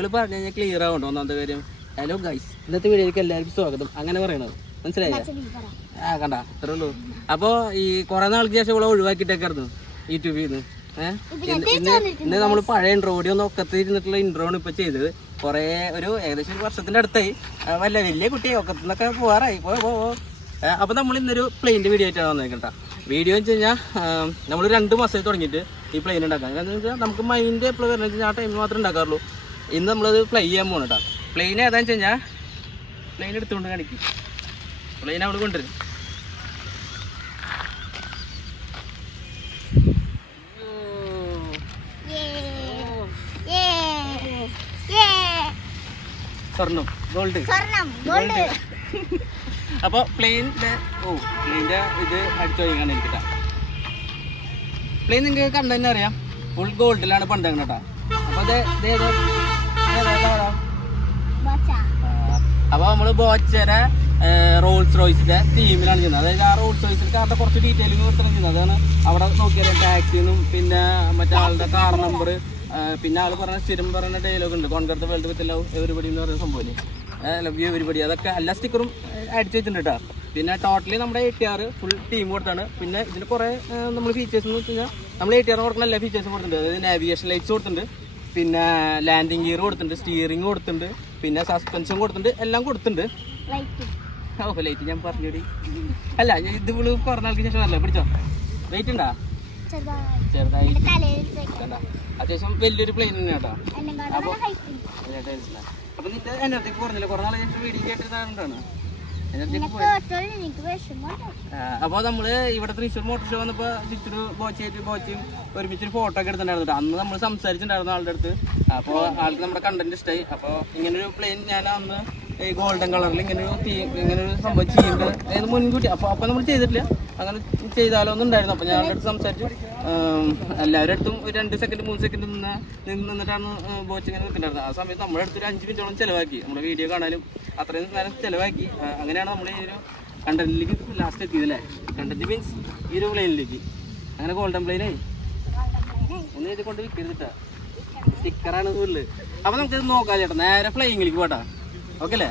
ഇവൾ പറഞ്ഞു കഴിഞ്ഞാൽ ക്ലിയർ ആവണ്ടോ? ഒന്നാമത്തെ കാര്യം. ഹലോ ഗൈസ് ഇന്നത്തെ വീഡിയോയിലേക്ക് എല്ലാവർക്കും സ്വാഗതം. അങ്ങനെ പറയണത്. മനസ്സിലായോ? ആ കണ്ട. അത്രേ ഉള്ളൂ. അപ്പോൾ ഈ കുറെ നാൾക്ക് ശേഷം ഇവിടെ ഒഴിവാക്കിയിട്ടേക്കായിരുന്നു യൂട്യൂബിൽ നിന്ന്. ഇന്ന് നമ്മൾ പഴയ ഇൻട്രോ ഓഡിയോ ഒക്കത്ത് ഇരുന്നിട്ടുള്ള ഇൻട്രോ ആണ് ഇപ്പൊ ചെയ്തത്. കുറെ ഒരു ഏകദേശം ഒരു വർഷത്തിന്റെ അടുത്തായി. വല്ല വലിയ കുട്ടി ഒക്കത്തു നിന്നൊക്കെ പോവാറായി. പോ പോ പോ. അപ്പൊ നമ്മൾ ഇന്നൊരു പ്ലെയിന്റെ വീഡിയോ ആയിട്ടാണ് വന്നേക്കട്ടാ വീഡിയോ എന്ന് വെച്ച് കഴിഞ്ഞാൽ നമ്മൾ രണ്ട് മാസമായി തുടങ്ങിയിട്ട് ഈ പ്ലെയിൻ ഉണ്ടാക്കാം കാരണം വെച്ചാൽ നമുക്ക് മൈൻഡ് എപ്പോഴും വരണമെന്ന് വെച്ചാൽ ആ ടൈമിൽ മാത്രമേ ഉണ്ടാക്കാറുള്ളൂ. ഇന്ന് നമ്മളത് ഫ്ലൈ ചെയ്യാൻ പോകണം കേട്ടോ പ്ലെയിൻ ഏതാന്ന് വെച്ച് കഴിഞ്ഞാൽ പ്ലെയിൻ എടുത്തുകൊണ്ട് കാണിക്കും. പ്ലെയിൻ അവിടെ കൊണ്ടുവരും. സ്വർണം ഗോൾഡ് ഗോൾഡ് അപ്പോൾ പ്ലെയിനിന്റെ ഓ പ്ലെയിന്റെ ഇത് അടിച്ചു വയ്ക്കാണ് എനിക്ക് പ്ലെയിൻ നിങ്ങൾക്ക് കണ്ടു തന്നെ അറിയാം. ഫുൾ ഗോൾഡിലാണ് പണ്ടങ്ങനെ കേട്ടോ അപ്പോൾ അത് ഏതോ? ഏതാ, നമ്മൾ ബോച്ചയുടെ റോൾസ് റോയ്സിന്റെ തീമിലാണ് ചെയ്യുന്നത്. അതായത് ആ റോൾസ് റോയ്സിൽ കാറിന്റെ കുറച്ച് ഡീറ്റെയിലിംഗ് കൊടുത്താണ് ചെയ്യുന്നത്. അതാണ് അവിടെ നോക്കിയാൽ ടാക്സിന്നും പിന്നെ മറ്റേ ആളുടെ കാർ നമ്പർ പിന്നെ ആൾ പറഞ്ഞ സ്ഥിരം പറയുന്ന ഡയലോഗ് ഉണ്ട്. Congress world with love everybody എന്ന് പറയുന്ന സംഭവം ലവ് യു എവരിബഡി അതൊക്കെ എല്ലാ സ്റ്റിക്കറും അടിച്ചു വെച്ചിട്ടുണ്ട് കേട്ടോ പിന്നെ ടോട്ടലി നമ്മുടെ എ ടി ഫുൾ ടീം കൊടുത്താണ്. പിന്നെ ഇതിന് കുറേ നമ്മൾ ഫീച്ചേഴ്സ് എന്ന് വെച്ച് കഴിഞ്ഞാൽ നമ്മൾ എ ടി ആർ കൊടുക്കുന്ന എല്ലാ ഫീച്ചേഴ്സും കൊടുത്തിട്ടുണ്ട്. അതായത് നാവിഗേഷൻ ലൈറ്റ്സ് കൊടുത്തിട്ടുണ്ട്. പിന്നെ ലാൻഡിങ് ഗിയർ കൊടുത്തിട്ടുണ്ട് സ്റ്റിയറിംഗ് കൊടുത്തിട്ടുണ്ട് പിന്നെ സസ്പെൻഷൻ കൊടുത്തിട്ടുണ്ട് എല്ലാം കൊടുത്തിട്ടുണ്ട്. ഓ ലൈറ്റ് ഞാൻ പറഞ്ഞോടി. അല്ല ഞാൻ ഇത് വിൾ കുറഞ്ഞ ആൾക്ക് ശേഷം അല്ല പിടിച്ചോ? വെയിറ്റ് ഉണ്ടാ? ചെറുതായി? അത്യാവശ്യം വലിയൊരു പ്ലെയിൻ തന്നെ കേട്ടോ. അപ്പൊ അപ്പൊ നിന്റെ എനർജി കുറഞ്ഞില്ല? കുറേ നാളെ ഞാൻ വീഡിയോ കേട്ടിരുന്നാണ് എനർജി നമ്മൾ ഇവിടെ തൃശ്ശൂർ മോട്ടോർ ഷോ വന്നപ്പോ ടീച്ചറ് ബോച്ചേറ്റ് ബോച്ചയും ഒരുമിച്ച് ഒരു ഫോട്ടോ ഒക്കെ എടുത്തിട്ടുണ്ടായിരുന്നു ട്ടോ. അന്ന് നമ്മൾ സംസാരിച്ചിട്ടുണ്ടായിരുന്നു ആളുടെ അടുത്ത്. അപ്പോ ആൾക്ക് നമ്മുടെ കണ്ടന്റ് ഇഷ്ടമായി ഇങ്ങനെ ഇങ്ങനൊരു പ്ലെയിൻ ഞാൻ അന്ന് ഈ ഗോൾഡൻ കളറിൽ ഇങ്ങനെ ഒരു തീം ഇങ്ങനെ ഒരു സംഭവം ചെയ്യുന്നുണ്ട് മുൻകൂട്ടി. അപ്പൊ അപ്പൊ നമ്മൾ ചെയ്തിട്ടില്ല. അങ്ങനെ ചെയ്താലോ എന്നുണ്ടായിരുന്നു. അപ്പോൾ ഞാൻ അടുത്ത് സംസാരിച്ചു. എല്ലാവരും അടുത്തും ഒരു രണ്ട് സെക്കൻഡ് മൂന്ന് സെക്കൻഡ് നിന്ന് നിന്ന് നിന്നിട്ടാണ് ബോച്ച് ഇങ്ങനെ നിൽക്കുന്നുണ്ടായിരുന്നത്. ആ സമയത്ത് നമ്മുടെ അടുത്തൊരു അഞ്ച് മിനിറ്റോളം ചിലവാക്കി. നമ്മുടെ വീഡിയോ കാണാനും അത്രയും നേരം ചിലവാക്കി. അങ്ങനെയാണ് നമ്മൾ ഈ ഒരു കണ്ടന്റിലേക്ക് ലാസ്റ്റ് എത്തിയത് അല്ലേ? കണ്ടന്റ് മീൻസ് ഈ ഒരു പ്ലെയിനിലേക്ക് അങ്ങനെ ഗോൾഡൻ പ്ലെയിനേ ഒന്ന് ഇത് കൊണ്ട് വിൽക്കരുതിട്ടാ സ്റ്റിക്കറാണ് ഉള്ളിൽ അപ്പൊ നമുക്ക് ഇത് നോക്കാം ചേട്ടാ. നേരെ ഫ്ലൈങ്ങിലേക്ക് പോട്ടാ. ഓക്കെ അല്ലേ?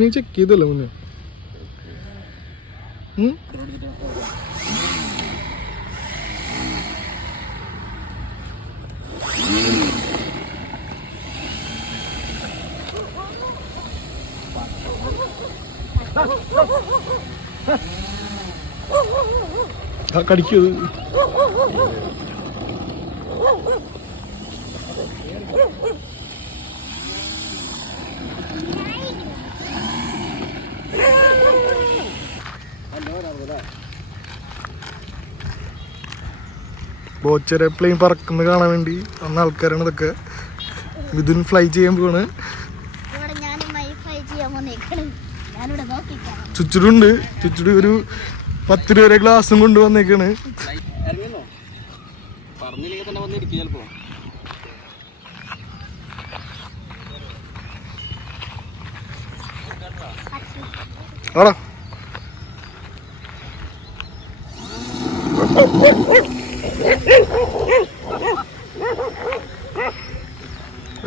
നീ ചെക്ക് ചെയ്തല്ലോ മുന്നേ ഉം? ബോച്ചരെ പ്ലെയിൻ പറക്കുന്നത് കാണാൻ വേണ്ടി വന്ന ആൾക്കാരാണ് ഇതൊക്കെ. മിഥുൻ ഫ്ലൈ ചെയ്യാൻ പോവാണ്. നോക്കിക്കാം ചുറ്റുടുണ്ട്. ചുറ്റുട് ഒരു പത്ത് രൂപ വരെ ഗ്ലാസും കൊണ്ടുവന്നേക്കാണ് ആടാ.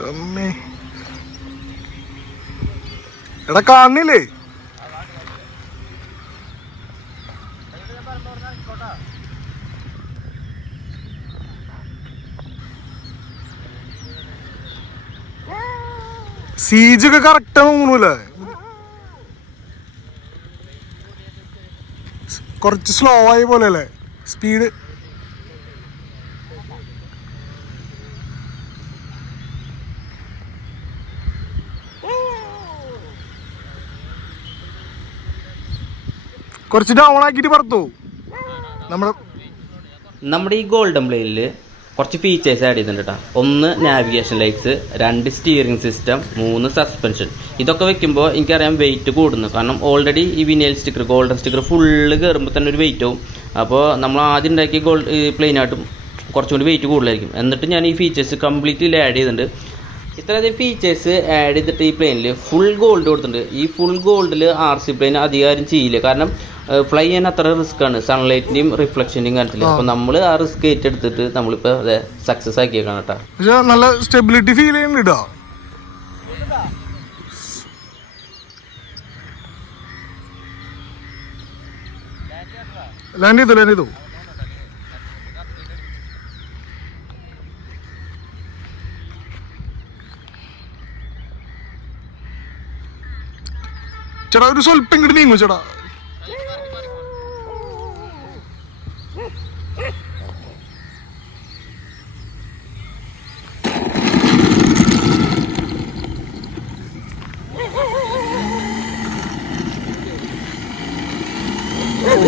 അമ്മേ. എടാ കാണില്ലേ സീജൊക്കെ കറക്റ്റ് തോന്നൂലേ കുറച്ച് സ്ലോ ആയ പോലെ അല്ലേ സ്പീഡ് കുറച്ച് ഡൗൺ ആക്കിയിട്ട് പറത്തു നമ്മുടെ നമ്മുടെ ഈ ഗോൾഡൻ പ്ലേയിൽ കുറച്ച് ഫീച്ചേഴ്സ് ആഡ് ചെയ്തിട്ടുണ്ട് കേട്ടോ ഒന്ന് നാവിഗേഷൻ ലൈറ്റ്സ് രണ്ട് സ്റ്റിയറിംഗ് സിസ്റ്റം മൂന്ന് സസ്പെൻഷൻ ഇതൊക്കെ വെക്കുമ്പോൾ എനിക്കറിയാം വെയിറ്റ് കൂടുന്നു. കാരണം ഓൾറെഡി ഈ vinyl sticker golden sticker full കയറുമ്പോൾ തന്നെ ഒരു വെയിറ്റ് ആവും അപ്പോൾ നമ്മൾ ആദ്യം ഉണ്ടാക്കിയ ഗോൾഡ് പ്ലെയിനായിട്ടും കുറച്ചും കൂടി വെയിറ്റ് കൂടുതലായിരിക്കും. എന്നിട്ട് ഞാൻ ഈ ഫീച്ചേഴ്സ് കംപ്ലീറ്റ്ലി ആഡ് ചെയ്തിട്ടുണ്ട്. ഇത്രയധികം ഫീച്ചേഴ്സ് ആഡ് ചെയ്തിട്ട് ഈ പ്ലെയിനിൽ ഫുൾ ഗോൾഡ് കൊടുത്തിട്ടുണ്ട്. ഈ ഫുൾ ഗോൾഡിൽ ആർ സി പ്ലെയിൻ അധികാരം ചെയ്യില്ല. കാരണം ഫ്ലൈ ചെയ്യാൻ അത്ര റിസ്ക് ആണ്. സൺലൈറ്റിന്റെയും റിഫ്ലക്ഷന്റെയും കാര്യത്തിൽ അപ്പൊ നമ്മൾ ആ റിസ്ക് ഏറ്റെടുത്തിട്ട് നമ്മളിപ്പോ അതെ സക്സസ് ആക്കിയേക്കാണ് കേട്ടോ നല്ല സ്റ്റെബിലിറ്റി ഫീൽ ചെയ്യുന്നുണ്ട് ലാൻഡ് ചെയ്തു ലാൻഡ് ചെയ്തു. ചേട്ടാ ഒരു സ്വല്പം ഇങ്ങോട്ട് നീങ്ങു ചേട്ടാ തിളങ്ങണ നോക്കറ പ്രേം പറഞ്ഞേ, പ്രേം പറഞ്ഞേ, നമ്മൾ ബോച്ചനെ പ്രേം പറഞ്ഞേ. നമ്മളെ എയർലാക്കി ഇത് പറയും Yes, നമ്മൾ ബോച്ചനെ നമ്മൾ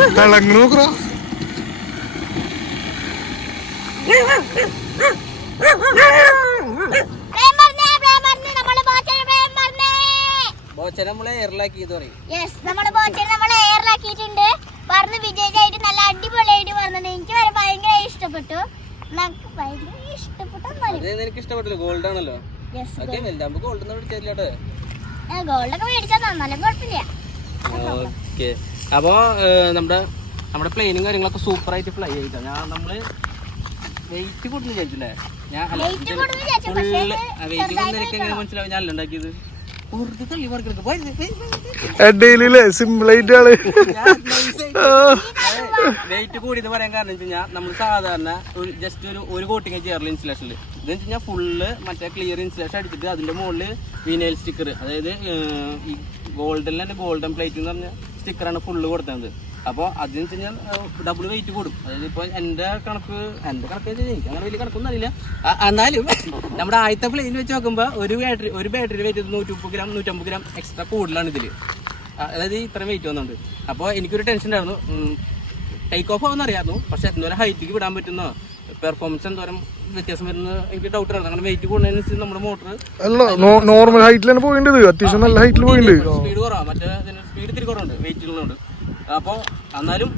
എയറിലാക്കിയിട്ടുണ്ട് പറഞ്ഞ് വിജയിച്ചായിട്ട് നല്ല അടിപൊളിയായിട്ട് പറഞ്ഞത് എനിക്ക് വരെ ഭയങ്കര ഇഷ്ടപ്പെട്ടു. നമുക്ക് ഭയങ്കര ഇഷ്ടപ്പെട്ടു നിനക്ക് ഇഷ്ടപ്പെട്ടില്ല? ഗോൾഡ് ആണല്ലോ. യെസ് ഓക്കെ വലുതാകുമ്പോൾ ഗോൾഡ് ഗോൾഡൊക്കെ മേടിച്ചാൽ തന്നാലും കുഴപ്പമില്ല. ഓക്കെ അപ്പോൾ നമ്മുടെ നമ്മുടെ പ്ലെയിനും കാര്യങ്ങളൊക്കെ സൂപ്പർ ആയിട്ട് ഫ്ലൈ ചെയ്താ ഞാൻ നമ്മൾ വെയിറ്റ് കൂടുതൽ ചോദിച്ചില്ലേ ഞാൻ വെയിറ്റ് നിനക്ക് എങ്ങനെ മനസ്സിലാവും ഞാൻ ഉണ്ടാക്കിയത്. ഇടയിലല്ലേ സിമ്പിളായിട്ട് ആൾ. വെയിറ്റ് കൂടിയത് പറയാൻ കാരണം വെച്ചാൽ നമ്മൾ സാധാരണ ഒരു ജസ്റ്റ് ഒരു ഒരു കോട്ടിങ് ചെയ്യാറില്ല ഇൻസുലേഷനിൽ ഇതെന്ന് വെച്ച് കഴിഞ്ഞാൽ ഫുള്ള് മറ്റേ ക്ലിയർ ഇൻസുലേഷൻ അടിച്ചിട്ട് അതിന്റെ മുകളിൽ വിനൈൽ സ്റ്റിക്കർ അതായത് ഈ ഗോൾഡൻ തന്നെ ഗോൾഡൻ പ്ലേറ്റ് എന്ന് പറഞ്ഞ സ്റ്റിക്കറാണ് ഫുള്ള് കൊടുത്തത്. അപ്പോൾ അതിന് വെച്ച് കഴിഞ്ഞാൽ ഡബിൾ വെയിറ്റ് കൂടും. അതായത് ഇപ്പോൾ എന്റെ കണക്ക് എന്റെ കണക്ക് വെച്ച് കഴിഞ്ഞാൽ എനിക്ക് അങ്ങനെ വലിയ കണക്കൊന്നും അറിയില്ല. എന്നാലും നമ്മുടെ ആദ്യത്തെ പ്ലെയിൻ വെച്ച് നോക്കുമ്പോൾ ഒരു ബാറ്ററി ഒരു ബാറ്ററി വെയിറ്റ് നൂറ്റി മുപ്പത് ഗ്രാം നൂറ്റമ്പത് ഗ്രാം എക്സ്ട്രാ കൂടുതലാണ് ഇതിൽ അതായത് ഇത്രയും വെയിറ്റ് വന്നുണ്ട് അപ്പോൾ എനിക്കൊരു ടെൻഷൻ ഉണ്ടായിരുന്നു. ടേക്ക് ഓഫ് ആവുമെന്ന് അറിയാമായിരുന്നു. പക്ഷെ എന്തോരം ഹൈറ്റിക്ക് വിടാൻ പറ്റുന്നോ? പെർഫോമൻസ് എന്തോരം വ്യത്യാസം വരുന്ന എനിക്ക് ഡൗട്ട് ആണ്. വെയിറ്റ് കൂടുന്നതിനനുസരിച്ച് നമ്മുടെ മോട്ടർ അല്ല നോർമൽ ഹൈറ്റിലാണ് പോയിണ്ടത് അത്യാവശ്യം നല്ല ഹൈറ്റിൽ പോയിട്ടുണ്ട്. സ്പീഡ് കുറവാണ് മറ്റേ സ്പീഡ് ഇത്തിരി കുറവുണ്ട്. വെയിറ്റുള്ളതുകൊണ്ട് അപ്പോൾ എന്നാലും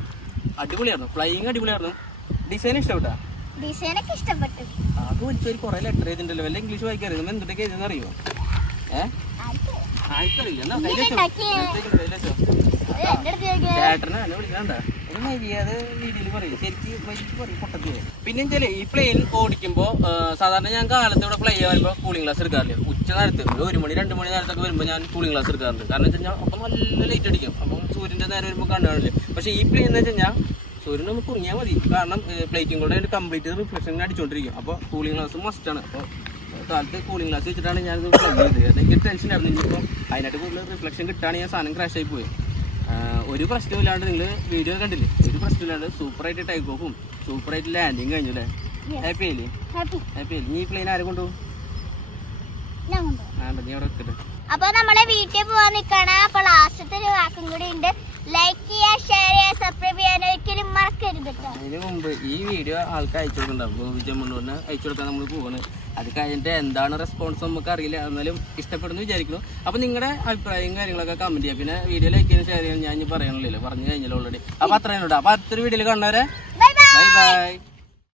അടിപൊളിയായിരുന്നു. ഫ്ലൈയിങ് അടിപൊളിയായിരുന്നു. ഡിസൈൻ ഇഷ്ടപ്പെട്ടാ? ഡിസൈനൊക്കെ ഇഷ്ടപ്പെട്ടു. അത് വലിച്ചൊരു കുറേ ലെറ്റർ എഴുതിണ്ടല്ലോ വല്ല ഇംഗ്ലീഷ് വായിക്കാറില്ല എന്തൊക്കെ എഴുതുന്ന അറിയോ? ഏഹ് ചോദിക്കുക. ചേട്ടനെ എന്നെ വിളിക്കണ്ട പിന്നെ വെച്ചാൽ ഈ പ്ലെയിൻ ഓടിക്കുമ്പോ സാധാരണ ഞാൻ കാലത്ത് ഇവിടെ പ്ലേ ചെയ്യുമ്പോ കൂളിംഗ് ഗ്ലാസ് എടുക്കാറില്ല? ഉച്ച നേരത്ത് ഒരു മണി രണ്ട് മണി നേരത്തൊക്കെ വരുമ്പോൾ ഞാൻ കൂളിംഗ് ഗ്ലാസ് എടുക്കാറുണ്ട്. കാരണം വെച്ച് കഴിഞ്ഞാൽ അപ്പം നല്ല ലൈറ്റ് അടിക്കും. അപ്പം സൂര്യന്റെ നേരെ വരുമ്പോൾ കണ്ടു കാണില്ല പക്ഷേ ഈ പ്ലെയിൻ എന്ന് വെച്ച് കഴിഞ്ഞാൽ സൂര്യൻ ഒന്ന് കുറിഞ്ഞാൽ മതി. കാരണം പ്ലേറ്റും കൂടെ കംപ്ലീറ്റ് റിഫ്ലക്ഷൻ അടിച്ചുകൊണ്ടിരിക്കും അപ്പോൾ കൂളിംഗ് ഗ്ലാസ് ആണ്. അപ്പോൾ കാലത്ത് കൂളിംഗ് ഗ്ലാസ് വെച്ചിട്ടാണ് ഞാനിത് ഫ്ലൈ ചെയ്തത്. എനിക്ക് ടെൻഷൻ ആയിരുന്നു. ഇനിയിപ്പോൾ അതിനായിട്ട് കൂടുതൽ റിഫ്ലക്ഷൻ കിട്ടുകയാണെങ്കിൽ ഞാൻ സാധനം ക്രാഷ് ആയി പോയി. ഒരു പ്രശ്നമില്ലാണ്ട് നിങ്ങൾ വീഡിയോ കണ്ടില്ലേ? ഒരു പ്രശ്നമില്ലാണ്ട് സൂപ്പറായിട്ട് ടൈപ്പ് ഓഫും സൂപ്പറായിട്ട് ലാൻഡിങ് കഴിഞ്ഞു അല്ലേ? ഹാപ്പി ആയില്ലേ ഹാപ്പി ആയില്ലേ നീ പ്ലെയിൻ ആരെ കൊണ്ടുപോകും? അപ്പൊ നമ്മളെ വീട്ടിൽ പോവാൻ നിക്കണ. അപ്പൊ ലാസ്റ്റത്തെ ഒരു വാക്കും കൂടി ഉണ്ട്. ലൈക്ക് ചെയ്യുക ഷെയർ ചെയ്യുക സബ്സ്ക്രൈബ് ചെയ്യാൻ ഒരിക്കലും മറക്കരുത് അതിന് മുമ്പ് ഈ വീഡിയോ ആൾക്ക് അയച്ചു കൊടുക്കണ്ടാവും ഗോപി ചെമ്മണ്ണൂരിന് അയച്ചു കൊടുക്കാൻ നമ്മൾ പോവാണ്. അത് കഴിഞ്ഞിട്ട് എന്താണ് റെസ്പോൺസ് നമുക്ക് അറിയില്ല. എന്നാലും ഇഷ്ടപ്പെടുന്നു വിചാരിക്കുന്നു. അപ്പൊ നിങ്ങളുടെ അഭിപ്രായവും കാര്യങ്ങളൊക്കെ കമന്റ് ചെയ്യാം. പിന്നെ വീഡിയോ ലൈക്ക് ചെയ്യാൻ ഷെയർ ചെയ്യാൻ ഞാൻ ഇനി പറയണില്ലല്ലോ പറഞ്ഞു കഴിഞ്ഞല്ലോ ഓൾറെഡി അപ്പൊ അത്രയും അപ്പൊ അടുത്തൊരു വീഡിയോയിൽ കാണുന്നവരെ ബൈ ബൈ